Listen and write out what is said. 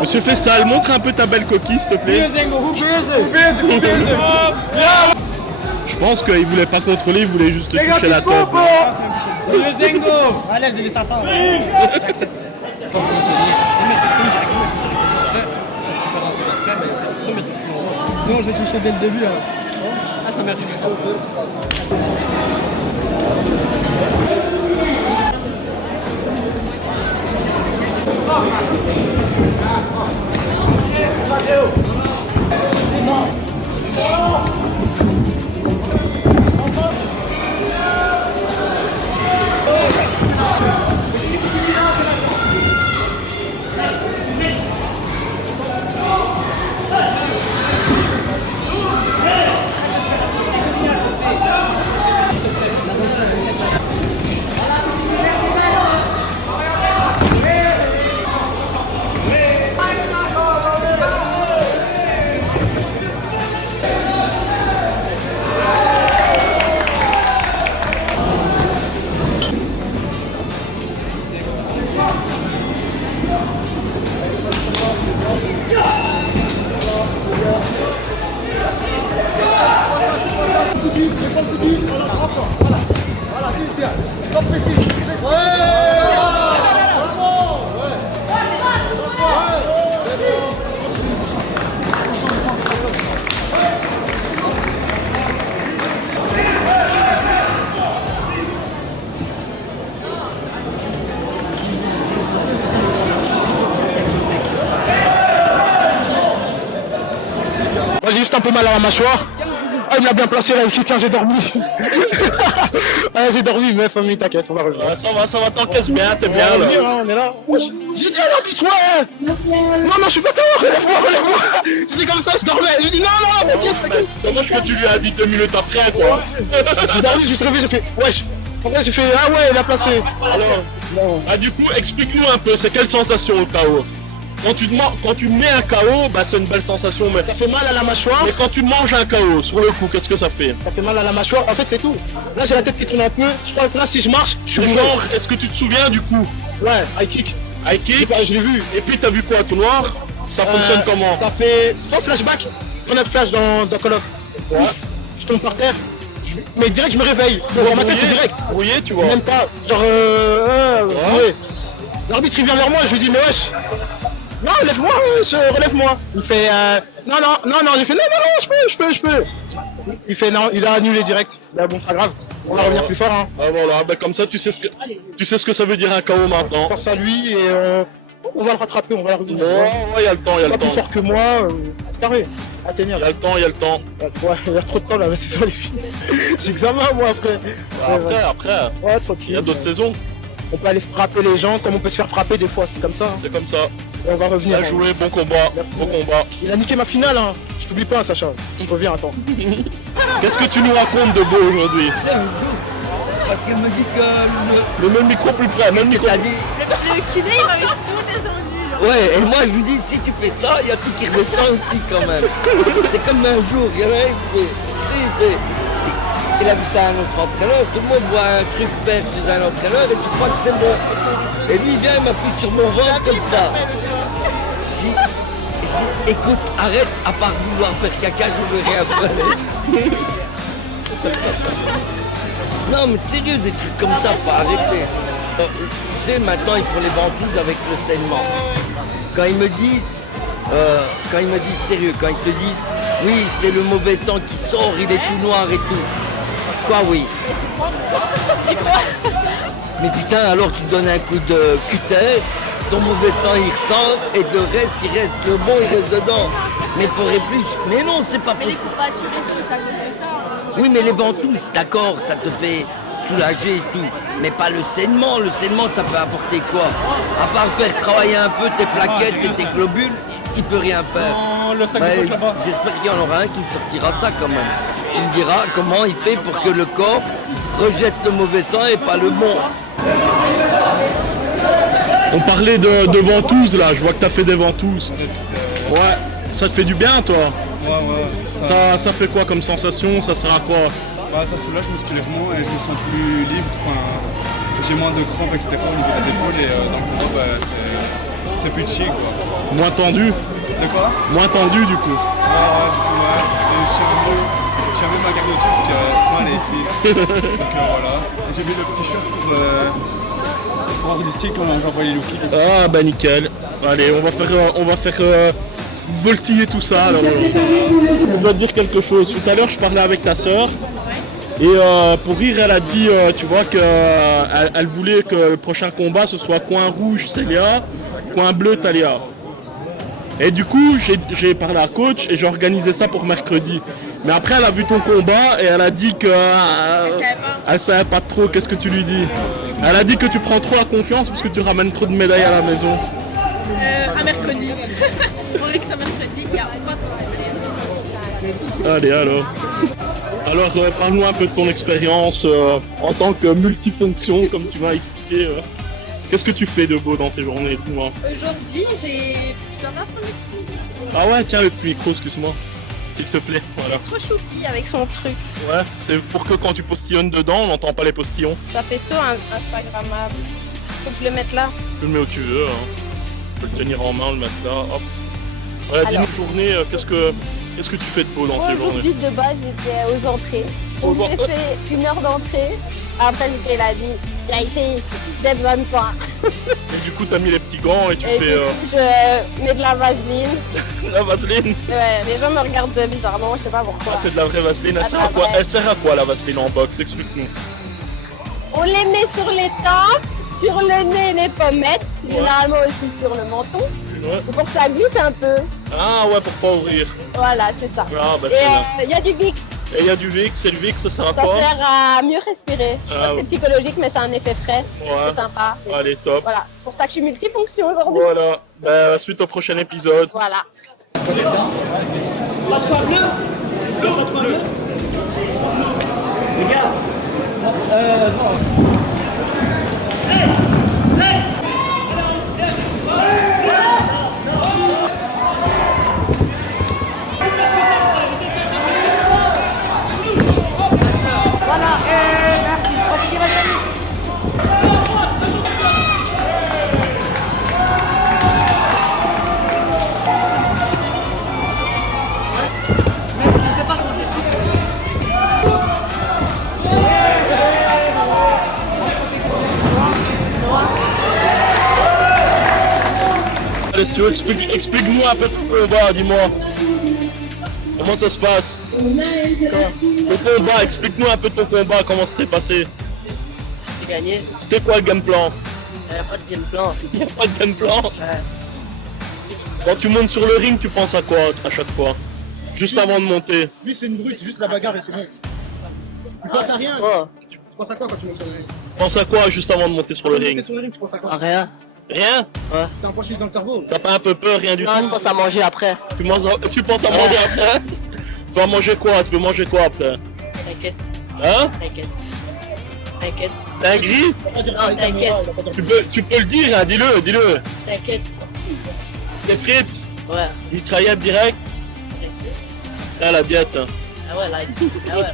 Monsieur Fessal, montre un peu ta belle coquille, s'il te plaît. Je pense qu'il voulait pas contrôler, il voulait juste te toucher la tête. Allez, il est sympa. Non, j'ai touché dès le début là. Ah, ça m'a touché. Voilà, vise bien. Stop précis. Ouais. Moi j'ai juste un peu mal à la mâchoire. Ah, il me l'a bien placé là avec quelqu'un, j'ai dormi. Ouais, j'ai dormi, mais famille, t'inquiète, on va revenir. Ouais, ça va, t'encaisses bien, t'es bien là. On est là. J'ai dit à l'arbitre, ouais. Non, je suis pas d'accord, relève-moi. Je dis comme ça, je dormais. Je dis non, t'inquiète. Comment est-ce que tu lui as dit 2 minutes après, quoi? J'ai dormi, je me suis réveillé, j'ai fait, wesh. Après, j'ai fait, ah ouais, il a placé. Alors, Ah, du coup, explique-nous un peu, c'est quelle sensation le KO? Quand tu mets un KO, bah c'est une belle sensation, mais ça fait mal à la mâchoire. mais quand tu manges un KO sur le coup, qu'est-ce que ça fait? Ça fait mal à la mâchoire, en fait, c'est tout. Là, j'ai la tête qui tourne un peu. Je crois que là, si je marche, je suis Genre, est-ce que tu te souviens du coup? Ouais, high kick. High kick, Je l'ai vu. et puis t'as vu quoi, tout noir? Ça fonctionne comment? Ça fait 3 flashbacks. On a de flash dans Call of. Ouais. Ouf, je tombe par terre. Mais direct, je me réveille. Dans ma tête, c'est direct. Brouillé, tu vois. Même pas. Genre, ouais. L'arbitre, il vient vers moi, je lui dis, mais wesh. Non, relève-moi. Il fait, non, j'ai fait, non, je peux. Il fait, non, il a annulé direct. Bah bon, pas grave. On va revenir plus fort, hein. Ah voilà, bah comme ça tu sais ce que ça veut dire un KO maintenant. Force à lui et on va le rattraper, on va le revenir. Ouais, y a le temps, y a le Pas plus temps. fort que moi, c'est carré. À tenir. Y a le temps. Ouais, il y a trop de temps là, la saison elle est finie. J'ai examen moi après. Après, Ouais, il tranquille. y a d'autres saisons. On peut aller frapper les gens comme on peut se faire frapper des fois, c'est comme ça. Hein. C'est comme ça. Et on va revenir. Bien joué, bon combat. Merci. Bon combat. Il a niqué ma finale, hein. Je t'oublie pas, Sacha. Je reviens, attends. Qu'est-ce que tu nous racontes de beau aujourd'hui? C'est un jour. Parce qu'elle me dit que Le même micro plus près, même Qu'est-ce que micro. t'as dit? Le kiné, il m'avait tout descendu. Genre. Ouais, et moi je lui dis si tu fais ça, il y a tout qui redescend aussi quand même. C'est comme un jour, il y en a un qui fait, tu sais, il a vu ça à un autre entraîneur, tout le monde voit un truc faire chez un entraîneur et tu crois que c'est bon. Et lui il vient, il m'appuie sur mon ventre comme ça. Je dis, écoute, arrête, à part vouloir faire caca, je veux rien faire. Non mais sérieux, des trucs comme ça, faut arrêter. Tu sais, maintenant ils font les ventouses avec le saignement. Quand ils me disent sérieux, quand ils te disent oui c'est le mauvais sang qui sort, il est tout noir et tout. Quoi oui? J'y crois. Mais putain alors tu donnes un coup de cutter, ton mauvais sang il ressort et le reste il reste, le bon il reste dedans. Mais faudrait plus. Mais non c'est pas Mais les possible. courbatures et tout, ça cause de ça. Oui mais les ventouses, d'accord, ça te fait soulager et tout. Mais pas le saignement ça peut apporter quoi? À part faire travailler un peu tes plaquettes et tes globules, il peut rien faire. le sac Bah, de coach là-bas. j'espère qu'il y en aura un qui me sortira ça quand même. Qui me dira comment il fait pour que le corps rejette le mauvais sang et pas le bon. On parlait de ventouses là, je vois que t'as fait des ventouses. Ouais, ça te fait du bien toi? Ouais. Ça fait quoi comme sensation? Ça sert à quoi? Bah, ça soulage musculairement et je me sens plus libre. Enfin, j'ai moins de crampes, etc. au niveau des épaules et dans le combat, bah, c'est plus chill quoi. Moins tendu? De quoi? Moins tendu du coup. Ouais. Et je tiens même ma garde dessus parce que ça elle est ici. Donc voilà. Et j'ai mis le petit shirt pour avoir du style quand j'envoie les lookies. Ah bah nickel. Allez, on va faire voltiller tout ça. Alors, je dois te dire quelque chose. Tout à l'heure, je parlais avec ta sœur. Et pour rire, elle a dit, tu vois, qu'elle voulait que le prochain combat, ce soit coin rouge, Célia, coin bleu, Talia. Et du coup, j'ai parlé à coach et j'ai organisé ça pour mercredi. Mais après, elle a vu ton combat et elle a dit que elle savait pas trop. Qu'est-ce que tu lui dis? Elle a dit que tu prends trop la confiance parce que tu ramènes trop de médailles à la maison. À mercredi. Pour que ça mercredi, il n'y a pas de Allez, alors. Alors, parle-nous un peu de ton expérience en tant que multifonction, comme tu m'as expliqué. Qu'est-ce que tu fais de beau dans ces journées? Dis-moi. Aujourd'hui, je dois mettre un petit micro. Ah ouais, tiens le petit micro, excuse-moi. S'il te plaît, voilà. Trop choupi avec son truc. Ouais, c'est pour que quand tu postillonnes dedans, on n'entend pas les postillons. Ça fait saut Instagrammable. Faut que je le mette là. Tu le mets où tu veux, hein. Tu peux le tenir en main, le mettre là, hop. Ouais, dis-nous journée, qu'est-ce que tu fais de beau dans ces journées? Aujourd'hui, de base, j'étais aux entrées. Aux Donc, j'ai entrées. fait 1 heure d'entrée. Après, il a dit, viens ici, j'ai besoin de toi. Et du coup, t'as mis les petits gants et tu Et fais du coup, je mets de la vaseline. la vaseline. Ouais, les gens me regardent bizarrement, je sais pas pourquoi. Ah, c'est de la vraie vaseline. Elle Ah, sert à de la quoi? vraie. Elle sert à quoi la vaseline en boxe? Explique-nous. On les met sur les tempes, sur le nez, les pommettes, généralement aussi sur le menton. Ouais. C'est pour que ça glisse un peu. Ah ouais, pour pas ouvrir. Voilà, c'est ça. Ah bah Et c'est bien. il y a du Vicks. Et il y a du Vicks, et le Vicks, ça sert à Ça quoi? sert à mieux respirer. Je crois Ah, que c'est psychologique, mais c'est un effet frais. Ouais. C'est sympa. Allez, top. Voilà, c'est pour ça que je suis multifonction aujourd'hui. Voilà, bah, suite au prochain épisode. Voilà. Allez, si tu veux, explique-nous un peu ton combat, dis-moi. Comment ça se passe? Ton combat, explique-nous un peu ton combat, comment ça s'est passé? J'ai gagné. C'était quoi le game plan? Pas de game plan. Il n'y a pas de game plan? Quand tu montes sur le ring, tu penses à quoi à chaque fois? Juste avant de monter. Lui, c'est une brute, juste la bagarre et c'est bon. Tu penses à rien? Tu penses à quoi quand tu montes sur le ring? Tu penses à quoi juste avant de monter sur le Quand ring? t'es sur le ring, tu penses à quoi? Rien. Rien? T'as un point suisse dans le cerveau? T'as pas un peu peur, rien du Non, je tout? pense à manger après. Tu penses à manger après? Tu vas manger quoi? Tu veux manger quoi après? T'inquiète, Hein? t'inquiète. T'inquiète. T'es gris? On va pas dire Non, ça à la caméra, t'inquiète. on va pas dire Tu peux le dire, hein, dis-le. T'inquiète. Des frites? Ouais. Mitraillette direct? Là, la diète. Ah ouais, là. Ah ouais.